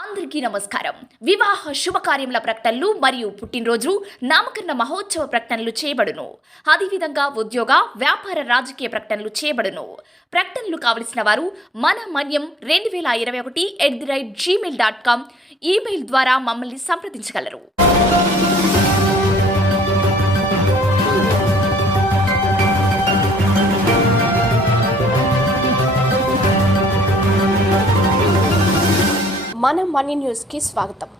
అందరికీ నమస్కారం. వివాహ శుభకార్యముల ప్రకటనలు మరియు పుట్టినరోజు నామకరణ మహోత్సవ ప్రకటనలు చేయబడును. అదేవిధంగా ఉద్యోగ వ్యాపార రాజకీయ ప్రకటనలు చేయబడును. ప్రకటనలు కావలసిన వారు మన మన్యం 2021@gmail.com ఈమెయిల్ ద్వారా మమ్మల్ని సంప్రదించగలరు. మన మనీ న్యూస్కి స్వాగతం.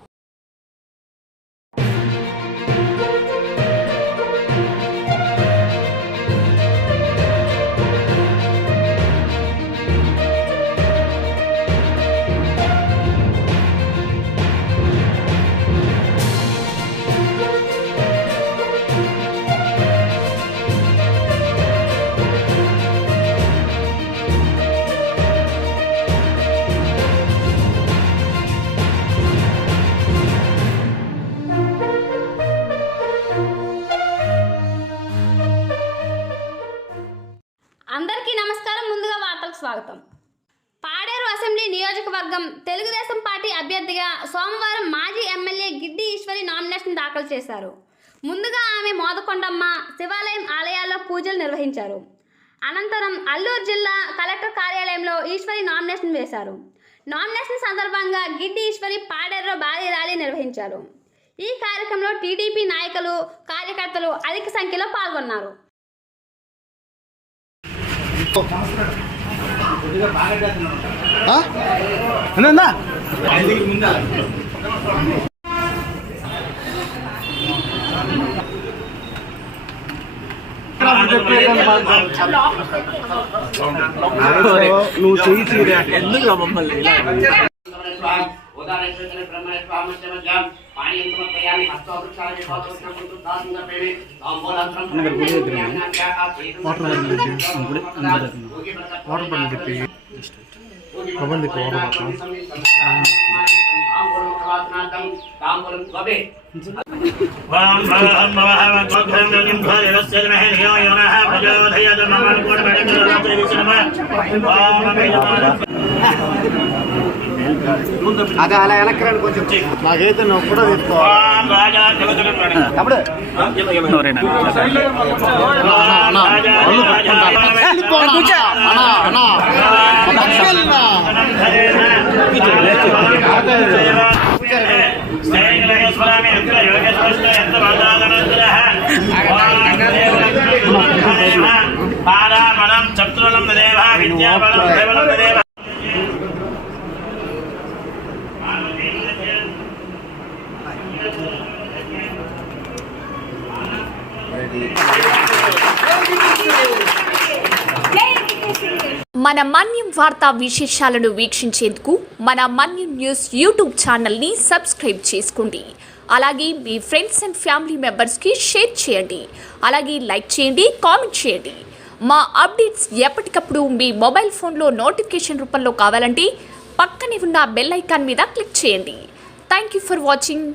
అందరికీ నమస్కారం. ముందుగా వార్తలకు స్వాగతం. పాడేరు అసెంబ్లీ నియోజకవర్గం తెలుగుదేశం పార్టీ అభ్యర్థిగా సోమవారం మాజీ ఎమ్మెల్యే గిడ్డి ఈశ్వరి నామినేషన్ దాఖలు చేశారు. ముందుగా ఆమె మోదకొండమ్మ శివాలయం ఆలయాల్లో పూజలు నిర్వహించారు. అనంతరం అల్లూరు జిల్లా కలెక్టర్ కార్యాలయంలో ఈశ్వరి నామినేషన్ వేశారు. నామినేషన్ సందర్భంగా గిడ్డి ఈశ్వరి పాడేరులో భారీ ర్యాలీ నిర్వహించారు. ఈ కార్యక్రమంలో టీడీపీ నాయకులు కార్యకర్తలు అధిక సంఖ్యలో పాల్గొన్నారు. నువ్వు చేసి ఎందుకు మమ్మల్ని వాటర్ బండి చెప్పి ప్రబంధికి అదే అలా వెనక్కి కొంచెం నాకైతే నువ్వు కూడా చెప్తావు. మన మన్యం వార్తా విశేషాలను వీక్షించేందుకు మన మన్యం న్యూస్ యూట్యూబ్ ఛానల్ని సబ్స్క్రైబ్ చేసుకోండి. అలాగే మీ ఫ్రెండ్స్ అండ్ ఫ్యామిలీ మెంబర్స్కి షేర్ చేయండి. అలాగే లైక్ చేయండి, కామెంట్ చేయండి. మా అప్డేట్స్ ఎప్పటికప్పుడు మీ మొబైల్ ఫోన్లో నోటిఫికేషన్ రూపంలో కావాలంటే పక్కనే ఉన్న బెల్ ఐకాన్ మీద క్లిక్ చేయండి. Thank you for watching.